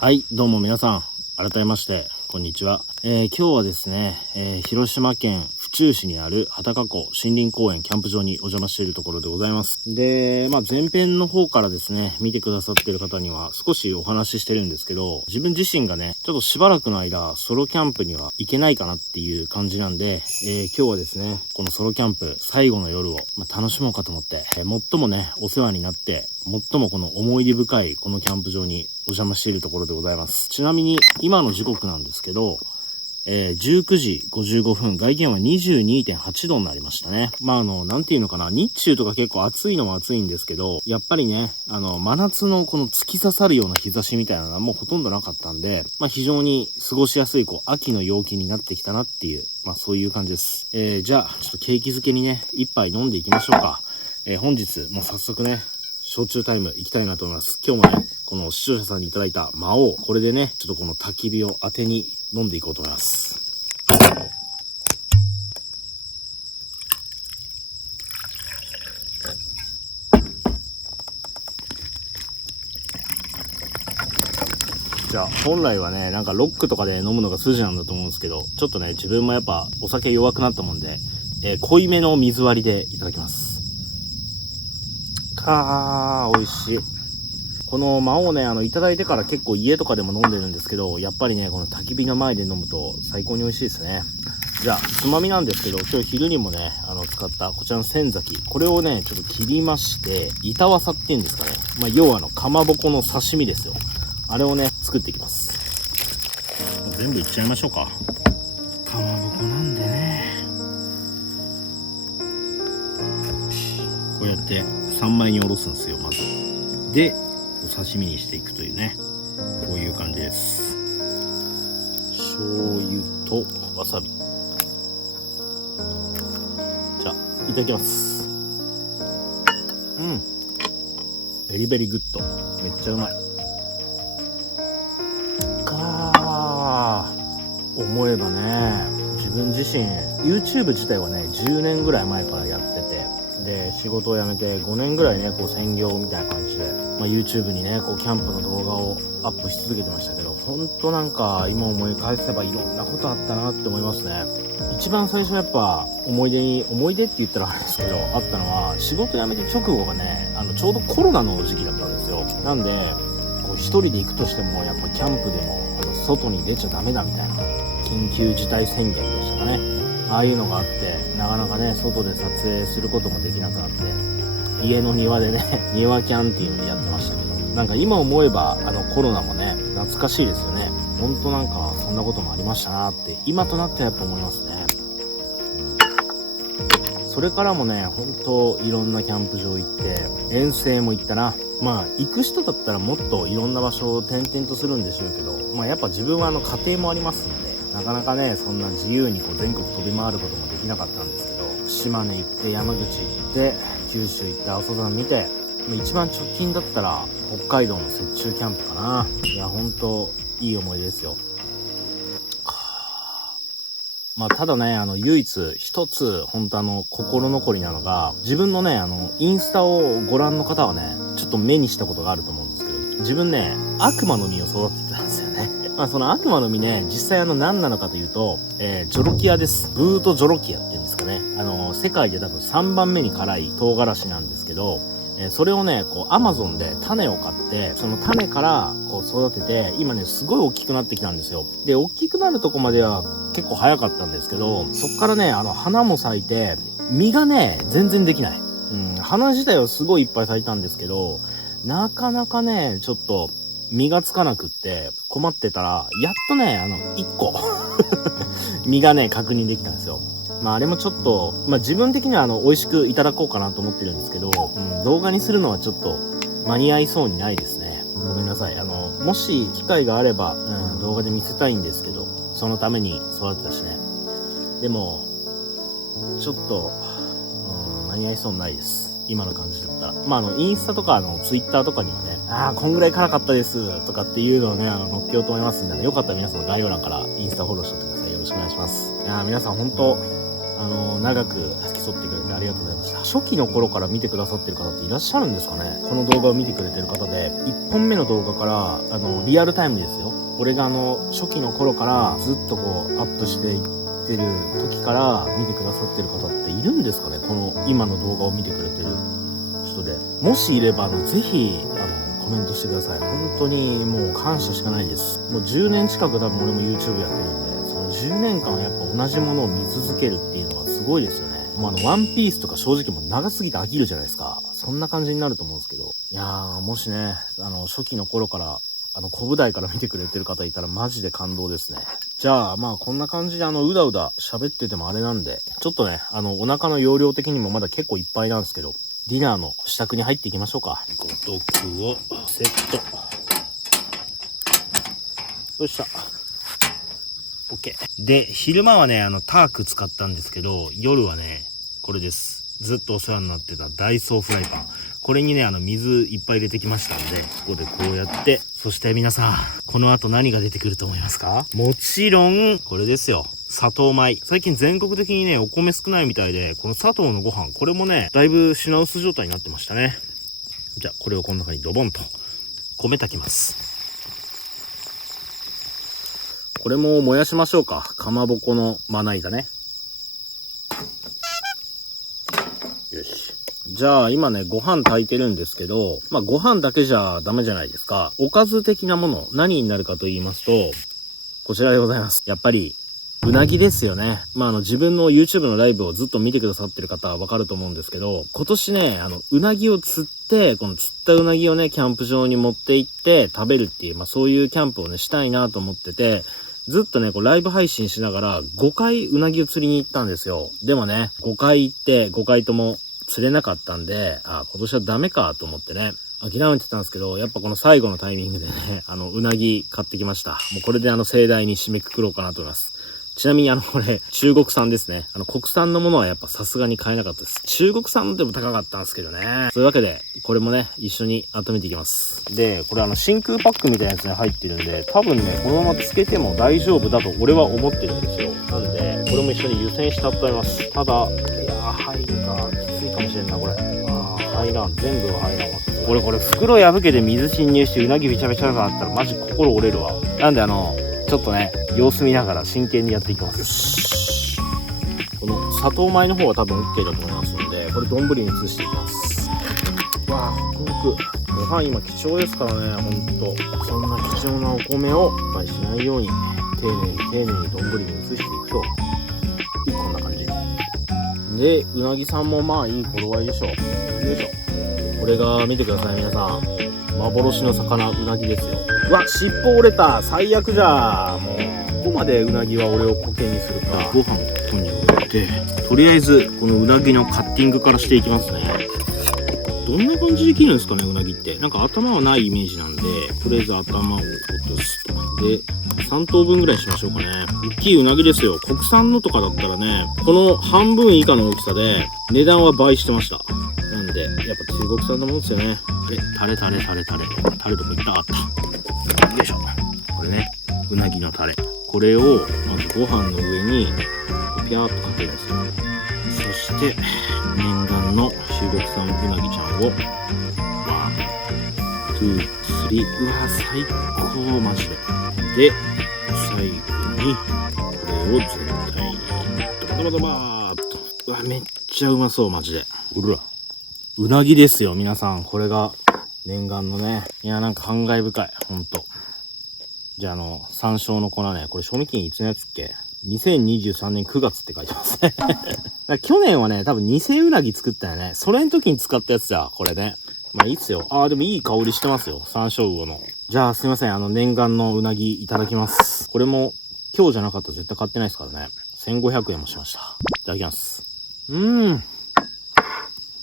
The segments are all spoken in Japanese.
はい、どうも皆さん、改めまして、こんにちは。今日はですね、広島県府中市にある畑中湖森林公園キャンプ場にお邪魔しているところでございます。で、前編の方からですね、見てくださっている方には少しお話ししてるんですけど、自分自身がね、ちょっとしばらくの間、ソロキャンプには行けないかなっていう感じなんで、今日はですね、このソロキャンプ最後の夜を、楽しもうかと思って、最もね、お世話になって、最もこの思い出深いこのキャンプ場にお邪魔しているところでございます。ちなみに今の時刻なんですけど、19時55分、外気温は 22.8 度になりましたね。なんていうのかな、日中とか結構暑いのも暑いんですけど、やっぱりね、真夏のこの突き刺さるような日差しみたいなのはもうほとんどなかったんで、非常に過ごしやすい、秋の陽気になってきたなっていう、そういう感じです。じゃあ、ちょっと景気づけにね、一杯飲んでいきましょうか。本日、もう早速ね、焼酎タイム行きたいなと思います。今日もね、この視聴者さんにいただいた魔王、これでね、ちょっとこの焚き火を当てに飲んでいこうと思います。じゃあ、本来はね、なんかロックとかで飲むのが筋なんだと思うんですけど、ちょっとね、自分もやっぱお酒弱くなったもんで、濃いめの水割りでいただきます。美味しい。この魔王ね、いただいてから結構家とかでも飲んでるんですけど、やっぱりね、この焚き火の前で飲むと最高に美味しいですね。じゃあ、つまみなんですけど、今日昼にもね、使ったこちらの仙崎。これをね、ちょっと切りまして、板わさっていうんですかね。要はかまぼこの刺身ですよ。あれをね、作っていきます。全部いっちゃいましょうか。かまぼこなんでね。こうやって3枚におろすんですよ、まず。で、お刺身にしていくというね、こういう感じです。醤油とわさび。じゃあいただきます。ベリベリグッド、めっちゃうまい。思えばね、自分自身 YouTube 自体はね10年ぐらい前からやってて、で仕事を辞めて5年ぐらいね専業みたいな感じで、YouTube にねキャンプの動画をアップし続けてましたけど、ほんとなんか今思い返せばいろんなことあったなって思いますね。一番最初やっぱ思い出って言ったらあれですけどあったのは、仕事辞めて直後がねちょうどコロナの時期だったんですよ。なんで一人で行くとしてもやっぱキャンプでも外に出ちゃダメだみたいな緊急事態宣言でしたかね。ああいうのがあって、なかなかね外で撮影することもできなくなって、家の庭でね庭キャンっていうのをやってましたけど、なんか今思えばコロナもね懐かしいですよね。ほんとなんかそんなこともありましたなって今となってやっぱ思いますね。それからもね、ほんといろんなキャンプ場行って遠征も行ったな。行く人だったらもっといろんな場所を転々とするんでしょうけど、やっぱ自分は家庭もありますんで、なかなかねそんな自由に全国飛び回ることもできなかったんですけど、島根行って山口行って九州行って阿蘇山見て、一番直近だったら北海道の雪中キャンプかな。いやほんといい思い出ですよ。ただね、唯一一つ本当心残りなのが、自分のねインスタをご覧の方はねちょっと目にしたことがあると思うんですけど、自分ね悪魔の実を育ててたんですよね。その悪魔の実ね、実際何なのかというと、ジョロキアです。ブートジョロキアっていうんですかね。世界で多分3番目に辛い唐辛子なんですけど、それをねアマゾンで種を買って、その種から育てて、今ねすごい大きくなってきたんですよ。で大きくなるとこまでは結構早かったんですけど、そっからね花も咲いて実がね全然できない。花自体はすごいいっぱい咲いたんですけど、なかなかねちょっと実がつかなくって困ってたら、やっとね1個実がね確認できたんですよ。あれもちょっと自分的には美味しくいただこうかなと思ってるんですけど、動画にするのはちょっと間に合いそうにないですね。ごめんなさい。もし機会があれば、動画で見せたいんですけど、そのために育てたしね。でもちょっと、間に合いそうにないです。今の感じだったら。インスタとかツイッターとかにはね、こんぐらい辛かったですとかっていうのをね載っけようと思いますんで、よかったら皆さんの概要欄からインスタフォローしておいてください。よろしくお願いします。いや皆さん本当長く付き添ってくれてありがとうございました。初期の頃から見てくださってる方っていらっしゃるんですかね。この動画を見てくれてる方で、1本目の動画からリアルタイムですよ。俺が初期の頃からずっとこうアップしていってる時から見てくださってる方っているんですかね。この今の動画を見てくれてる人で、もしいればぜひコメントしてください。本当にもう感謝しかないです。もう10年近く多分俺も YouTube やってるんで、その10年間やっぱ同じものを見続けるっていうのはすごいですよね。もうワンピースとか正直もう長すぎて飽きるじゃないですか。そんな感じになると思うんですけど。いやー、もしね、初期の頃から、小舞台から見てくれてる方いたらマジで感動ですね。じゃあ、まあこんな感じでうだうだ喋っててもあれなんで、ちょっとね、お腹の容量的にもまだ結構いっぱいなんですけど、ディナーの支度に入っていきましょうか。五徳をセット。よっしゃ。OK。で、昼間はね、ターク使ったんですけど、夜はね、これです。ずっとお世話になってたダイソーフライパン。これにね、水いっぱい入れてきましたので、ここでこうやって、そして皆さん、この後何が出てくると思いますか？もちろん、これですよ。砂糖米。最近全国的にね、お米少ないみたいで、この砂糖のご飯、これもね、だいぶ品薄状態になってましたね。じゃあ、これをこの中にドボンと、米炊きます。これも燃やしましょうか。かまぼこのまな板ね。よし。じゃあ今ね、ご飯炊いてるんですけど、まあご飯だけじゃダメじゃないですか。おかず的なもの、何になるかと言いますと、こちらでございます。やっぱり、うなぎですよね。まあ自分の YouTube のライブをずっと見てくださってる方はわかると思うんですけど、今年ね、うなぎを釣って、この釣ったうなぎをね、キャンプ場に持って行って食べるっていう、まあそういうキャンプをね、したいなと思ってて、ずっとね、こうライブ配信しながら5回うなぎを釣りに行ったんですよ。でもね、5回行って5回とも釣れなかったんで、今年はダメかと思ってね、諦めてたんですけど、やっぱこの最後のタイミングでね、うなぎ買ってきました。もうこれで盛大に締めくくろうかなと思います。ちなみにこれ、中国産ですね。国産のものはやっぱさすがに買えなかったです。中国産のでも高かったんですけどね。そういうわけで、これもね、一緒に温めていきます。で、これ真空パックみたいなやつに入ってるんで、多分ね、このままつけても大丈夫だと俺は思ってるんですよ。なんで、これも一緒に湯煎して温めます。ただ、いやー、入るか、きついかもしれんな、これ。入らん。全部は入らんわ。これ袋破けて水浸入してうなぎびちゃびちゃがあったらマジ心折れるわ。なんでちょっとね、様子見ながら真剣にやっていきます。この砂糖米の方は多分 OK だと思いますので、これ丼に移していきます。わあ、ホクホク。ご飯今貴重ですからね、ほんと。そんな貴重なお米を失敗しないように、丁寧に丼に移していくと。こんな感じ。で、うなぎさんもまあいい頃合いでしょう。よいしょ。これが見てください、皆さん。幻の魚、うなぎですよ。うわ、尻尾折れた。最悪じゃ。もう、ここまでうなぎは俺を固形にするか。ご飯をここに置いて、とりあえず、このうなぎのカッティングからしていきますね。どんな感じで切るんですかね、うなぎって。なんか頭はないイメージなんで、とりあえず頭を落とすと。で、3等分ぐらいしましょうかね。大きいうなぎですよ。国産のとかだったらね、この半分以下の大きさで、値段は倍してました。なんで、やっぱ中国産のものですよね。タレどこ行った？あった。よいしょ。これね、うなぎのタレ。これを、まずご飯の上に、ピャーっとかけるんですよ。そして、念願の中国産うなぎちゃんを、1、2、3。うわ、最高、マジで。で、最後に、これを全体に、ドバーっと。うわ、めっちゃうまそう、マジで。うら。うなぎですよ、皆さん。これが念願のね。いや、なんか感慨深い。ほんと。じゃあ、山椒の粉ね。これ賞味期限いつのやつっけ？ 2023 年9月って書いてますね。去年はね、多分偽うなぎ作ったよね。それの時に使ったやつだ。これね。まあいいっすよ。でもいい香りしてますよ。山椒魚の。じゃあ、すいません。念願のうなぎいただきます。これも、今日じゃなかったら絶対買ってないですからね。1500円もしました。いただきます。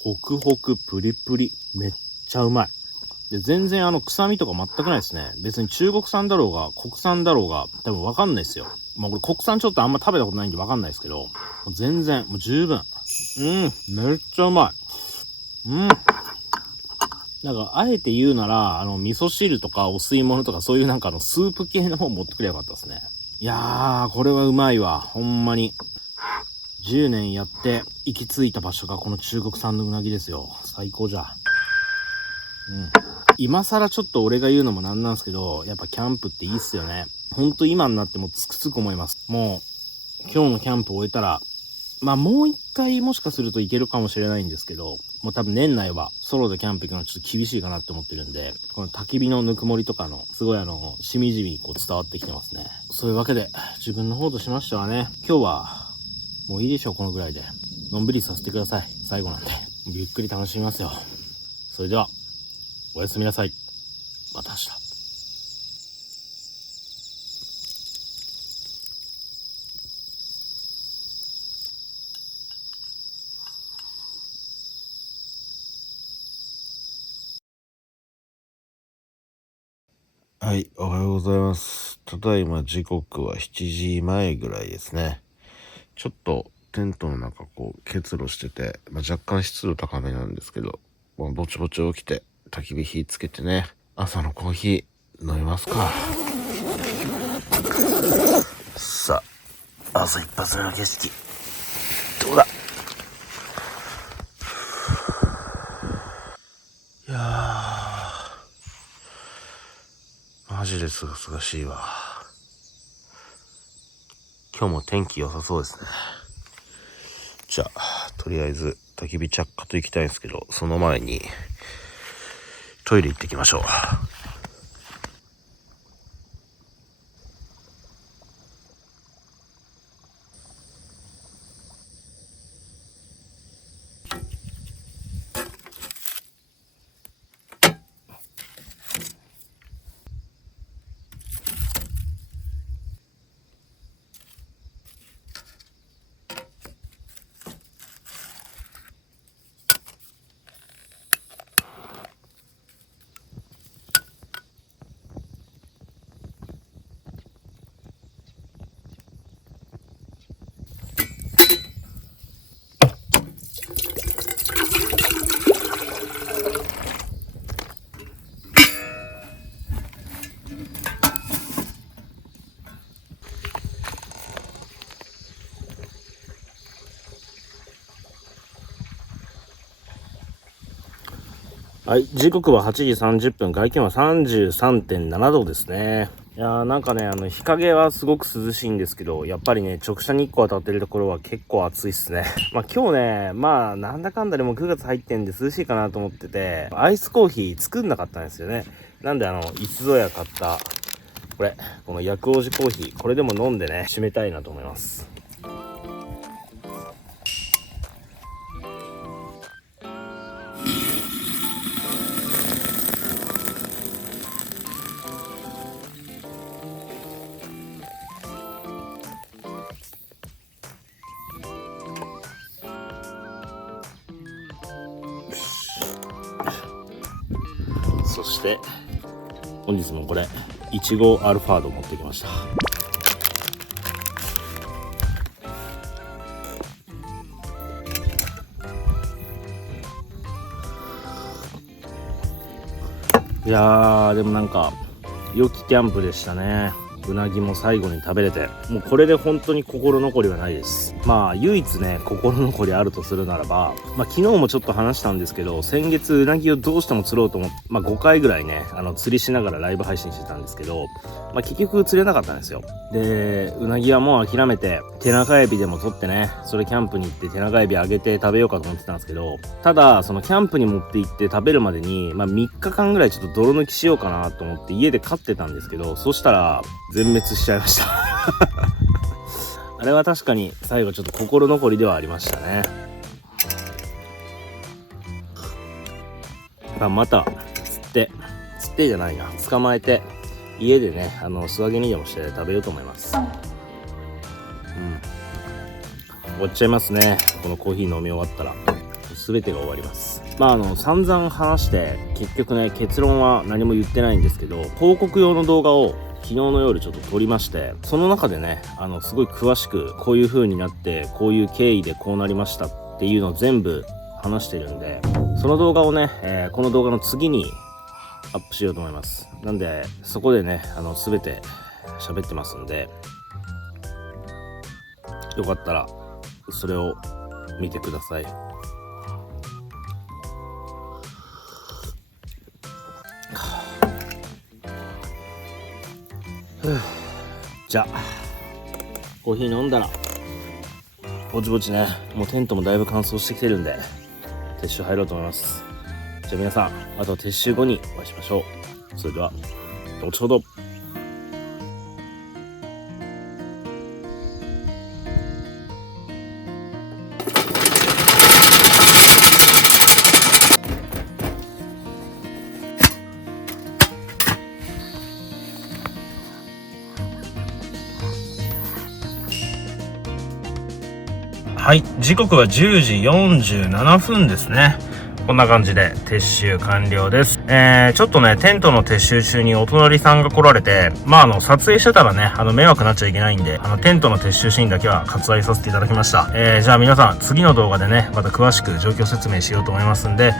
ホクホクプリプリ。めっちゃうまい。で、全然臭みとか全くないですね。別に中国産だろうが、国産だろうが、多分わかんないですよ。まあこれ国産ちょっとあんま食べたことないんでわかんないですけど、もう全然、もう十分。めっちゃうまい。なんか、あえて言うなら、味噌汁とかお吸い物とかそういうなんかスープ系の方持ってくればよかったですね。いやー、これはうまいわ。ほんまに。10年やって行き着いた場所がこの中国産のうなぎですよ。最高じゃ。今更ちょっと俺が言うのもなんなんですけど、やっぱキャンプっていいっすよね。ほんと今になってもつくづく思います。もう今日のキャンプを終えたら、もう一回もしかするといけるかもしれないんですけど、もう多分年内はソロでキャンプ行くのはちょっと厳しいかなって思ってるんで、この焚き火のぬくもりとかのすごいしみじみこう伝わってきてますね。そういうわけで自分の方としましてはね、今日はもういいでしょう、このぐらいで。のんびりさせてください。最後なんで。ゆっくり楽しみますよ。それでは、おやすみなさい。また明日。はい、おはようございます。ただいま時刻は7時前ぐらいですね。ちょっとテントの中結露してて、若干湿度高めなんですけど、ぼちぼち起きて焚き火火つけてね、朝のコーヒー飲みますか。さあ、朝一発目の景色どうだ。いやー、マジですがすがしいわ。今日も天気良さそうですね。じゃあとりあえず焚き火着火と行きたいんですけど、その前にトイレ行ってきましょう。はい、時刻は8時30分、外気温は 33.7 度ですね。いやーなんかね、日陰はすごく涼しいんですけど、やっぱりね、直射日光当たってるところは結構暑いっすね。今日ね、なんだかんだでも9月入ってんで涼しいかなと思ってて、アイスコーヒー作んなかったんですよね。なんでいつぞや買った、この薬王寺コーヒー、これでも飲んでね、締めたいなと思います。そして本日もこれいちごアルファード持ってきました。いやーでもなんか良きキャンプでしたね。うなぎも最後に食べれて、もうこれで本当に心残りはないです。唯一ね心残りあるとするならば、昨日もちょっと話したんですけど、先月うなぎをどうしても釣ろうと思って、5回ぐらいね釣りしながらライブ配信してたんですけど、結局釣れなかったんですよ。でうなぎはもう諦めて手長エビでも取ってね、それキャンプに行って手長エビあげて食べようかと思ってたんですけど、ただそのキャンプに持って行って食べるまでに、3日間ぐらいちょっと泥抜きしようかなと思って家で飼ってたんですけど、そしたら全滅しちゃいましたあれは確かに最後ちょっと心残りではありましたね。また釣ってじゃないな、捕まえて家でね素揚げにでもして食べようと思います。終わっちゃいますね。このコーヒー飲み終わったら全てが終わります。散々話して結局ね結論は何も言ってないんですけど、広告用の動画を昨日の夜ちょっと撮りまして、その中でねすごい詳しくこういう風になってこういう経緯でこうなりましたっていうのを全部話してるんで、その動画をね、この動画の次にアップしようと思います。なんでそこでね全て喋ってますんで、よかったらそれを見てください。じゃあコーヒー飲んだらぼちぼちね、もうテントもだいぶ乾燥してきてるんで撤収入ろうと思います。じゃあ皆さん、あと撤収後にお会いしましょう。それでは後ほど。はい、時刻は10時47分ですね。こんな感じで撤収完了です。ちょっとね、テントの撤収中にお隣さんが来られて、撮影してたらね、迷惑になっちゃいけないんで、テントの撤収シーンだけは割愛させていただきました。じゃあ皆さん、次の動画でね、また詳しく状況説明しようと思いますんで、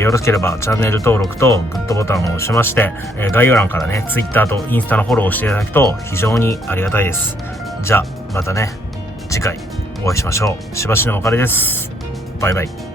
よろしければチャンネル登録とグッドボタンを押しまして、概要欄からね、Twitter とインスタのフォローをしていただくと非常にありがたいです。じゃあ、またね、次回お会いしましょう。しばしのお別れです。バイバイ。